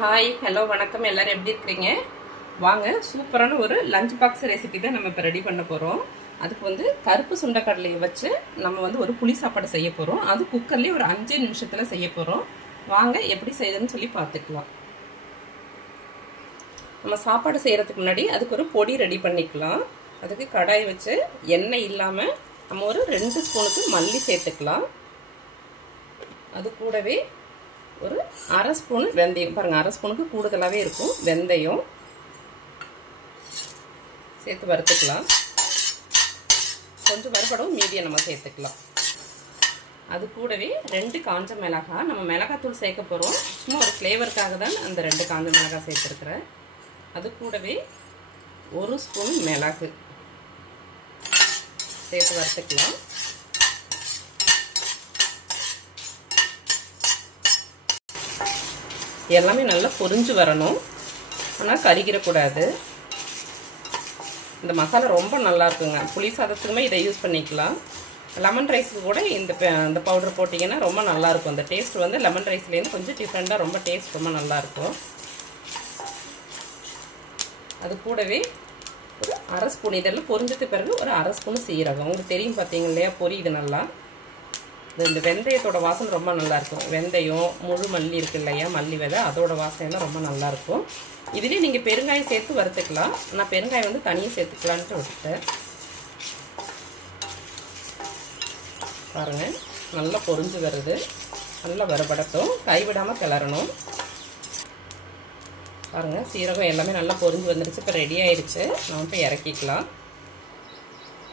Hi hello வணக்கம். எல்லாரும் எப்படி இருக்கீங்க? வாங்க, சூப்பரான ஒரு லஞ்ச் பாக்ஸ் ரெசிபி தான் நம்ம இப்போ ரெடி பண்ண போகிறோம். அதுக்கு கருப்பு சுண்டைக்கடலையை வச்சு நம்ம ஒரு புளி சாப்பாடு செய்ய போகிறோம். அது குக்கர்லேயே ஒரு 5 நிமிஷத்தில் செய்ய போகிறோம். வாங்க எப்படி செய்யுதுன்னு சொல்லி பார்த்துக்கலாம். நம்ம சாப்பாடு செய்கிறதுக்கு முன்னாடி அதுக்கு ஒரு பொடி ரெடி பண்ணிக்கலாம். அதுக்கு கடாய் வச்சு எண்ணெய் இல்லாமல் நம்ம ஒரு 2 ஸ்பூனுக்கு மல்லி சேர்த்துக்கலாம். அது கூடவே ஒரு அரை ஸ்பூன் வெந்தயம், பாருங்கள் அரை ஸ்பூனுக்கு கூடுதலாகவே இருக்கும். வெந்தயம் சேர்த்து வறுத்துக்கலாம். கொஞ்சம் வறுபடவும் மீதியை நம்ம சேர்த்துக்கலாம். அது கூடவே 2 காஞ்ச மிளகாய், நம்ம மிளகாத்தூள் சேர்க்க போகிறோம். சும்மா ஒரு ஃப்ளேவருக்காக தான் அந்த 2 காஞ்ச மிளகாய் சேர்த்துருக்குறேன். அது கூடவே 1 ஸ்பூன் மிளகு சேர்த்து வறுத்துக்கலாம். எல்லாமே நல்லா பொரிஞ்சு வரணும், ஆனால் கருகிடக்கூடாது. இந்த மசாலா ரொம்ப நல்லா இருக்குங்க. புளி சாதத்துக்குமே இதை யூஸ் பண்ணிக்கலாம். லெமன் ரைஸுக்கு கூட இந்த பவுடர் போட்டிங்கன்னா ரொம்ப நல்லாயிருக்கும். அந்த டேஸ்ட் லெமன் ரைஸ்லேருந்து கொஞ்சம் டிஃப்ரெண்ட்டாக ரொம்ப டேஸ்ட் ரொம்ப நல்லாயிருக்கும். அது கூடவே ஒரு அரை ஸ்பூன், இதெல்லாம் பொரிஞ்சதுக்கு பிறகு ஒரு அரை ஸ்பூன் சீரகம். உங்களுக்கு தெரியும் பார்த்தீங்க இல்லையா, பொரியுது நல்லா. இந்த வெந்தயத்தோட வாசனை ரொம்ப நல்லாயிருக்கும். வெந்தயம், முழு மல்லி இருக்கு இல்லையா, மல்லி விதை, அதோட வாசனைலாம் ரொம்ப நல்லாயிருக்கும். இதுலேயே நீங்கள் பெருங்காயம் சேர்த்து வறுத்துக்கலாம். நான் பெருங்காயம் தனியாக சேர்த்துக்கலான்ட்டு விட்டுட்டேன். பாருங்கள், நல்லா பொரிஞ்சு வருது. நல்லா வறுபடட்டும், கைவிடாமல் கிளறணும். பாருங்கள், சீரகம் எல்லாமே நல்லா பொரிஞ்சு வந்துருச்சு. இப்போ ரெடி ஆயிடுச்சு. நம்ம இப்போ இறக்கிக்கலாம்.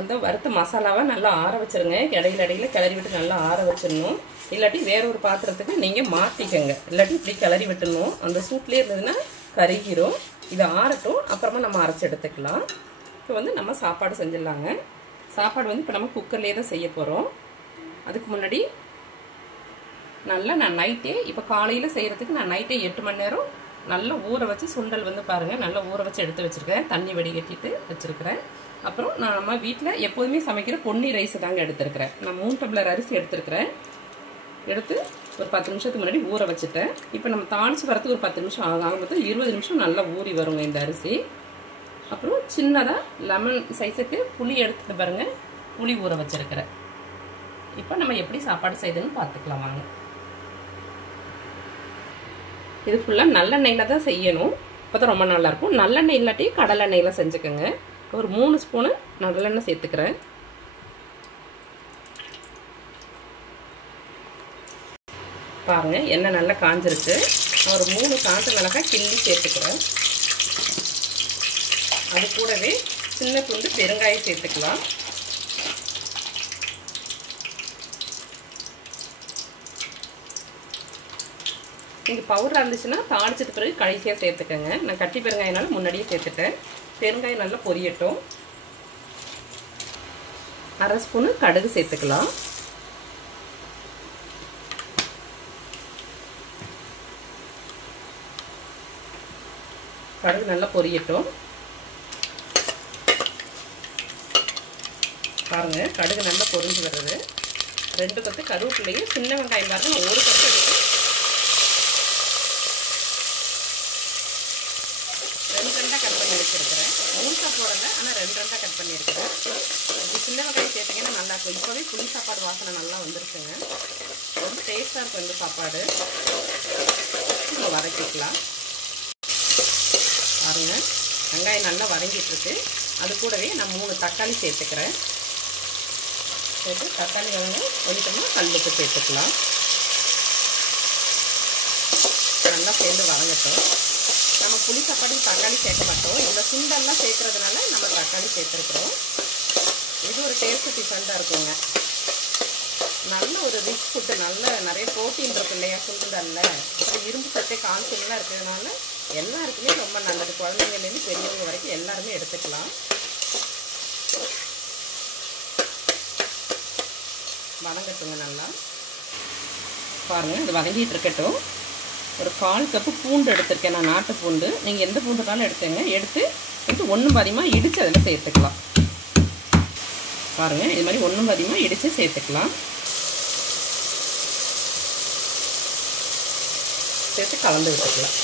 அந்த வறுத்த மசாலாவை நல்லா ஆற வச்சுருங்க. இடையில கிளறி விட்டு நல்லா ஆற வச்சிடணும். இல்லாட்டி வேற ஒரு பாத்திரத்துக்கு நீங்கள் மாற்றிக்கங்க. இல்லாட்டி இப்படி கிளறி விட்டுணும். அந்த சூட்லேயே இருந்ததுன்னா கருகிரும். இதை ஆறட்டும், அப்புறமா நம்ம அரைச்சி எடுத்துக்கலாம். இப்போ நம்ம சாப்பாடு செஞ்சிடலாங்க. சாப்பாடு இப்போ நம்ம குக்கர்லேயே தான் செய்ய போகிறோம். அதுக்கு முன்னாடி நல்லா நான் நைட்டே, இப்போ காலையில் செய்கிறதுக்கு நான் நைட்டே 8 மணி நேரம் நல்லா ஊற வச்சு, சுண்டல் பாருங்கள் நல்லா ஊற வச்சு எடுத்து வச்சுருக்கேன். தண்ணி வடிகட்டிட்டு வச்சுருக்கிறேன். அப்புறம் நான் நம்ம வீட்டில் எப்போதுமே சமைக்கிற பொன்னி ரைஸ் தாங்க எடுத்துருக்கிறேன். நான் 3 டம்ளர் அரிசி எடுத்துருக்கிறேன். எடுத்து ஒரு 10 நிமிஷத்துக்கு முன்னாடி ஊற வச்சுட்டேன். இப்போ நம்ம தாளித்து வரத்துக்கு ஒரு 10 நிமிஷம் ஆகும்போது 20 நிமிஷம் நல்லா ஊறி வருங்க இந்த அரிசி. அப்புறம் சின்னதாக லெமன் சைஸுக்கு புளி எடுத்துட்டு பாருங்கள், புளி ஊற வச்சுருக்கிறேன். இப்போ நம்ம எப்படி சாப்பாடு செய்யுதுன்னு பார்த்துக்கலாம் வாங்க. இது ஃபுல்லாக நல்லெண்ணெயில் தான் செய்யணும். இப்போ தான் ரொம்ப நல்லாயிருக்கும். நல்லெண்ணெய் இல்லாட்டி கடலெண்ணெயில் செஞ்சுக்கோங்க. ஒரு 3 ஸ்பூனு நல்லெண்ணெய் சேர்த்துக்கிறேன். பாருங்கள், எண்ணெய் நல்லா காஞ்சிருக்கு. ஒரு 3 காஞ்ச மிளகாய் கிள்ளி சேர்த்துக்கிறேன். அது கூடவே சின்ன துண்டு பெருங்காயம் சேர்த்துக்கலாம். நீங்கள் பவுடர் இருந்துச்சுன்னா தாளிச்சது பிறகு கடைசியாக சேர்த்துக்கோங்க. நான் கட்டி பெருங்காயனால முன்னாடியே சேர்த்துட்டேன். பெருங்காயம் நல்லா பொரியட்டும். அரை ஸ்பூனு கடுகு சேர்த்துக்கலாம். கடுகு நல்லா பொரியட்டும். பாருங்க, கடுகு நல்லா பொரிஞ்சு வருது. 2 கொத்து கருவேப்பிலையும் சின்ன வெங்காயம் பாருங்க, 1 கொத்து எடுத்து 2 கட் பண்ணி வச்சிருக்கிறேன். 3 போடல, ஆனால் 2 கட் பண்ணி இருக்கிறேன். சின்ன வெங்காயம் சேர்த்திங்கன்னா நல்லாயிருக்கும். இப்போவே புளி சாப்பாடு வாசனை நல்லா வந்துருக்குங்க. ரொம்ப டேஸ்ட்டாக இருக்கும் இந்த சாப்பாடு. நம்ம வதக்கிக்கலாம். பாருங்க, வெங்காயம் நல்லா வதங்கிட்டுருக்கு. அது கூடவே நான் 3 தக்காளி சேர்த்துக்கிறேன். சேர்த்து தக்காளி கொஞ்சமாக கல்லுப்பு சேர்த்துக்கலாம். நல்லா சேர்ந்து வதங்கட்டும். நம்ம புளி சாப்பாடுக்கு தக்காளி சேர்க்க மாட்டோம். இந்த சுண்டெல்லாம் சேர்க்கறதுனால நம்ம தக்காளி சேர்த்துருக்குறோம். இது ஒரு டேஸ்ட்டு டிஃப்ரெண்ட்டாக இருக்குங்க. நல்ல ஒரு ரிச் ஃபுட்டு, நிறைய ப்ரோட்டீன் இருக்கு இல்லையா சுண்டலில். அப்புறம் இரும்பு சத்து, கால்சியம்லாம் இருக்கிறதுனால எல்லாருக்குமே ரொம்ப நல்லது. குழந்தைங்கள்லேருந்து பெரியவங்க வரைக்கும் எல்லாருமே எடுத்துக்கலாம். வதங்கட்டுங்க நல்லா. பாருங்கள், இது வதங்கிட்டு இருக்கட்டும். ஒரு 1/4 கப்பு பூண்டு எடுத்துருக்கேன் நான், நாட்டு பூண்டு. நீங்கள் எந்த பூண்டுனாலும் எடுத்துங்க. எடுத்து 1 பாதியமாக இடித்து அதில் சேர்த்துக்கலாம். பாருங்கள், இது மாதிரி 1 பாதியமாக இடித்து சேர்த்துக்கலாம். சேர்த்து கலந்து விட்டுக்கலாம்.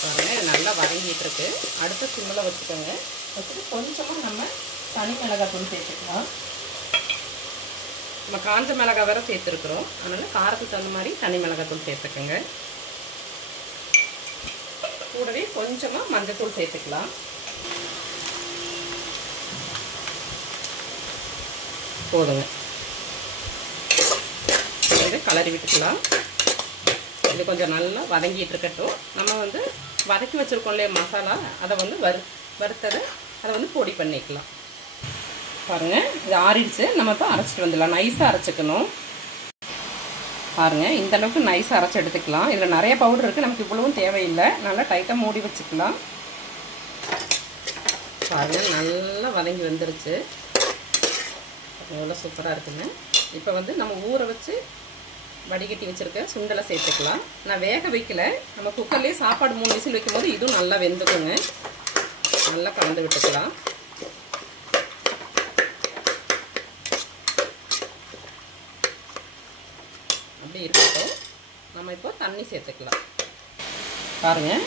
பாருங்கள், இது நல்லா வதங்கிட்டு இருக்கு. அடுத்த சிம்மில் வச்சுக்கோங்க. வச்சுட்டு கொஞ்சமாக நம்ம தனி மிளகாத்தூள் சேர்த்துக்கலாம். நம்ம காஞ்ச மிளகாய் வேறு சேர்த்துருக்குறோம், அதனால் காரத்துக்கு தகுந்த மாதிரி தனி மிளகாத்தூள் சேர்த்துக்கோங்க. கூடவே கொஞ்சமாக மஞ்சத்தூள் சேர்த்துக்கலாம். போதுங்க. இதை கலரி விட்டுக்கலாம். இது கொஞ்சம் நல்லா வதங்கிட்டு இருக்கட்டும். நம்ம வந்து வதக்கி வச்சுருக்கோம் இல்லையா மசாலா, அதை வந்து வறுத்ததை அதை வந்து பொடி பண்ணிக்கலாம். பாருங்கள், இது ஆறிடுச்சு. நம்ம இப்போ அரைச்சிட்டு வந்துடலாம். நைஸாக அரைச்சிக்கணும். பாருங்கள், இந்த அளவுக்கு நைஸாக அரைச்சி எடுத்துக்கலாம். இதில் நிறைய பவுடர் இருக்குது, நமக்கு இவ்வளவும் தேவையில்லை. நல்லா டைட்டாக மூடி வச்சுக்கலாம். பாருங்கள், நல்லா வதங்கி வந்துருச்சு. எவ்வளோ சூப்பராக இருக்குங்க. இப்போ வந்து நம்ம ஊற வச்சு வடிகட்டி வச்சுருக்க சுண்டலை சேர்த்துக்கலாம். நான் வேக வைக்கல, நம்ம குக்கர்லேயே சாப்பாடு 3 விசில் வைக்கும் போது இதுவும் நல்லா வெந்துக்குங்க. நல்லா கலந்து விட்டுக்கலாம். அப்படி இருக்கட்டும். நம்ம இப்போ தண்ணி சேர்த்துக்கலாம். பாருங்கள்,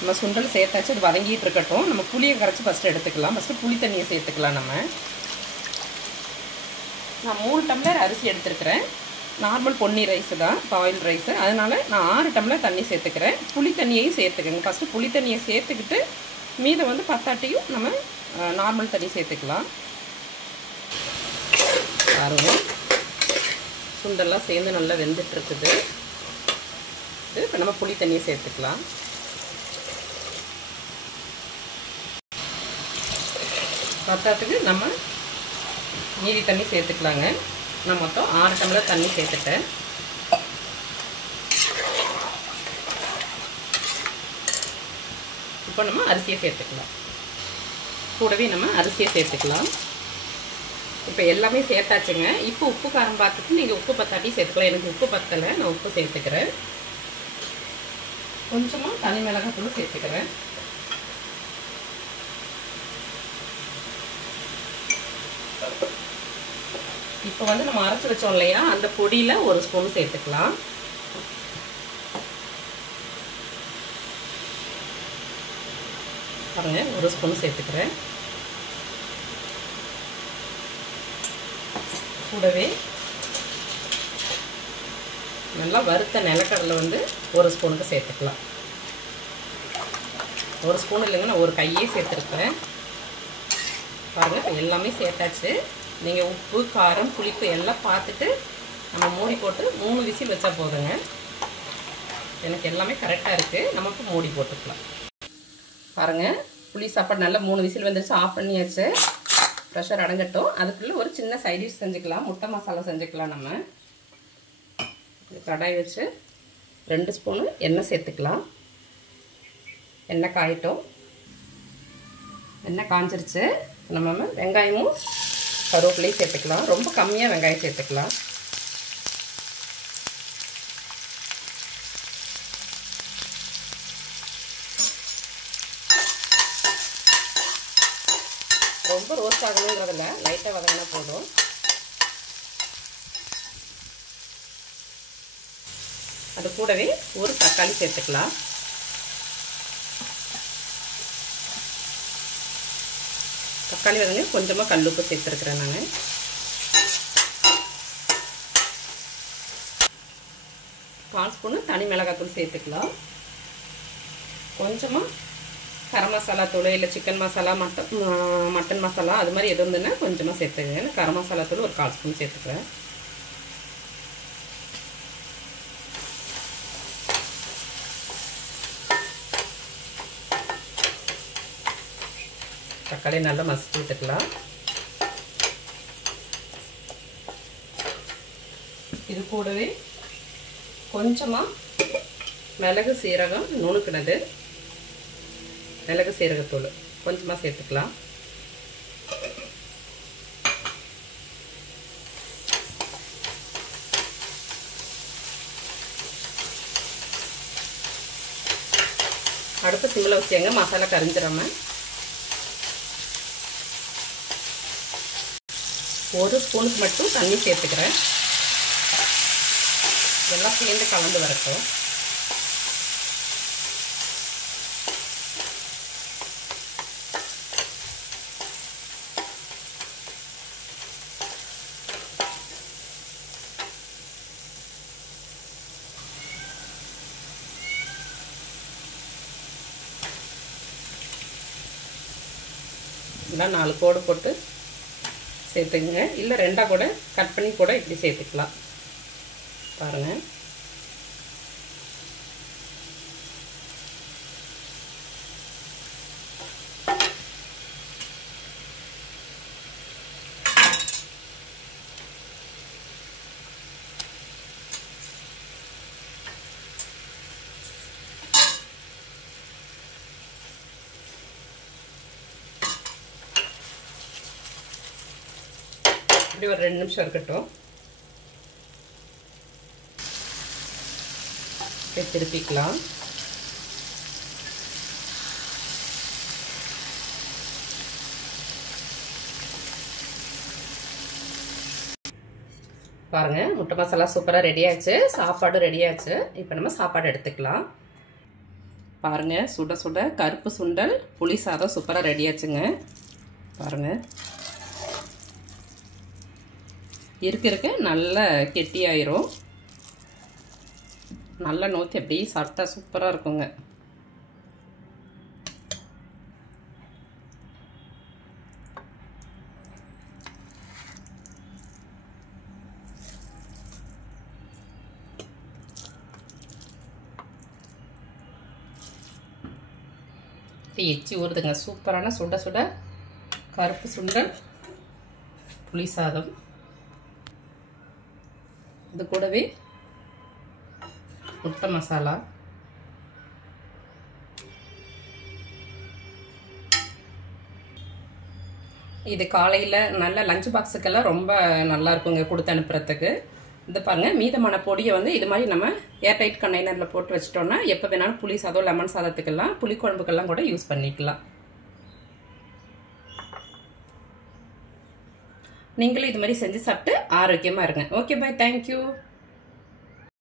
நம்ம சுண்டல் சேர்த்தாச்சு. அது வதங்கிட்டு இருக்கட்டும். நம்ம புளியை கரைச்சி ஃபஸ்ட்டு எடுத்துக்கலாம். ஃபஸ்ட்டு புளி தண்ணியை சேர்த்துக்கலாம். நான் 3 டம்ளர் அரிசி எடுத்துருக்கிறேன். நார்மல் பொன்னி ரைஸு தான், பாயில் ரைஸு. அதனால் நான் 6 டம்ளர் தண்ணி சேர்த்துக்கிறேன். புளி தண்ணியையும் சேர்த்துக்கங்க. ஃபஸ்ட்டு புளி தண்ணியை சேர்த்துக்கிட்டு மீதை வந்து பத்தாட்டியும் நம்ம நார்மல் தண்ணி சேர்த்துக்கலாம். பாருங்கள், சுண்டெல்லாம் சேர்ந்து நல்லா வெந்துட்டுருக்குது. இப்போ நம்ம புளி தண்ணியை சேர்த்துக்கலாம். பத்தாத்துக்கு நம்ம மீதி தண்ணி சேர்த்துக்கலாங்க. நான் மொத்தம் 6 டம்ளர் தண்ணி சேர்த்துட்டேன். இப்போ நம்ம அரிசியை சேர்த்துக்கலாம். கூடவே நம்ம அரிசியை சேர்த்துக்கலாம். இப்போ எல்லாமே சேர்த்தாச்சுங்க. இப்போ உப்பு காரம் பார்த்துட்டு நீங்கள் உப்பு பத்தாட்டி சேர்த்துக்கலாம். எனக்கு உப்பு பத்தலை, நான் உப்பு சேர்த்துக்கிறேன். கொஞ்சமாக தனி மிளகாத்தூள் சேர்த்துக்கிறேன். இப்போ வந்து நம்ம அரைச்சி வச்சோம் இல்லையா, அந்த பொடியில் 1 ஸ்பூன் சேர்த்துக்கலாம். பாருங்க, 1 ஸ்பூன் சேர்த்துக்கிறேன். கூடவே நல்லா வறுத்த நிலக்கடலை வந்து 1 ஸ்பூனுக்கு சேர்த்துக்கலாம். 1 ஸ்பூன் இல்லைங்க, நான் 1 கையே சேர்த்துருக்கேன். பாருங்கள், இப்போ எல்லாமே சேர்த்தாச்சு. நீங்கள் உப்பு காரம் புளிப்பு எல்லாம் பார்த்துட்டு நம்ம மூடி போட்டு 3 விசில் வச்சா போதுங்க. எனக்கு எல்லாமே கரெக்டாக இருக்குது. நம்ம இப்போ மூடி போட்டுக்கலாம். பாருங்கள், புளி சாப்பாடு நல்லா 3 விசில் வந்துருச்சு. ஆஃப் பண்ணியாச்சு. ப்ரெஷர் அடங்கட்டும். அதுக்குள்ளே ஒரு சின்ன சைடிஷ் செஞ்சுக்கலாம். முட்டை மசாலா செஞ்சுக்கலாம். நம்ம கடாய் வச்சு 2 ஸ்பூனு எண்ணெய் சேர்த்துக்கலாம். எண்ணெய் காயட்டும். எண்ணெய் காஞ்சிருச்சு. நம்ம வெங்காயமும் கருவேப்பிலையும் சேர்த்துக்கலாம். ரொம்ப கம்மியாக வெங்காயம் சேர்த்துக்கலாம். ரொம்ப ரோஸ்ட் ஆகணுங்கிறதுல லைட்டாக வதங்கினா போதும். அது கூடவே ஒரு தக்காளி சேர்த்துக்கலாம். தக்காளி வதங்க கொஞ்சமாக கல்லுப்பு சேர்த்துருக்குறேன் நான். 1/4 ஸ்பூனு தனி மிளகாத்தூள் சேர்த்துக்கலாம். கொஞ்சமாக கரம் மசாலா தூள் இல்லை சிக்கன் மசாலா மட்டன் மசாலா அது மாதிரி எது இருந்துன்னா கொஞ்சமாக சேர்த்துக்கங்க. கரம் மசாலா தூள் ஒரு 1/4 ஸ்பூன் சேர்த்துக்கிறேன். தக்காளி நல்லா மசிச்சு விட்டுக்கலாம். இது கூடவே கொஞ்சமாக மிளகு சீரகம் நுணுக்கினது, மிளகு சீரகத்தூள் கொஞ்சமாக சேர்த்துக்கலாம். அடுப்பு சிம்மில் வச்சுங்க, மசாலா கரிஞ்சிடாம. 1 ஸ்பூனுக்கு மட்டும் தண்ணி சேர்த்துக்கிறேன். எல்லாம் சேர்ந்து கலந்து வரட்டும். இல்லை 4 கோடு போட்டு சேர்த்துக்குங்க. இல்லை 2 கூட கட் பண்ணி கூட இப்படி சேர்த்துக்கலாம். பாருங்கள். இப்படி ஒரு 2 நிமிஷம் இருக்கட்டும். திருப்பிக்கலாம். பாருங்க, முட்டை மசாலா சூப்பரா ரெடி ஆச்சு. சாப்பாடு ரெடி ஆச்சு. இப்போ நம்ம சாப்பாடு எடுத்துக்கலாம். பாருங்க, சுட சுட கருப்பு சுண்டல் புளி சாதம் சூப்பரா ரெடி ஆச்சுங்க. பாருங்க, இருக்க நல்லா கெட்டியாயிரும். நல்லா நோத்தி அப்படியே சாப்பிட்டா சூப்பராக இருக்குங்க. எச்சி ஊறுதுங்க. சூப்பரான சுட சுட கருப்பு சுண்டல் புளி சாதம். இது கூடவே முட்டை மசாலா, இது காலையில் நல்ல லஞ்ச் பாக்ஸுக்கெல்லாம் ரொம்ப நல்லா இருக்குங்க கொடுத்து அனுப்புறதுக்கு. இது பாருங்க, மீதமான பொடியை வந்து இது மாதிரி நம்ம ஏர்டைட் கண்டெய்னரில் போட்டு வச்சிட்டோம்னா எப்போ வேணாலும் புளி சாதம், லெமன் சாதத்துக்கெல்லாம், புளிக்குழம்புக்கெல்லாம் கூட யூஸ் பண்ணிக்கலாம். நீங்களும் இது மாதிரி செஞ்சு சாப்பிட்டு ஆரோக்கியமாக இருங்க. ஓகே, பாய், தேங்க்யூ.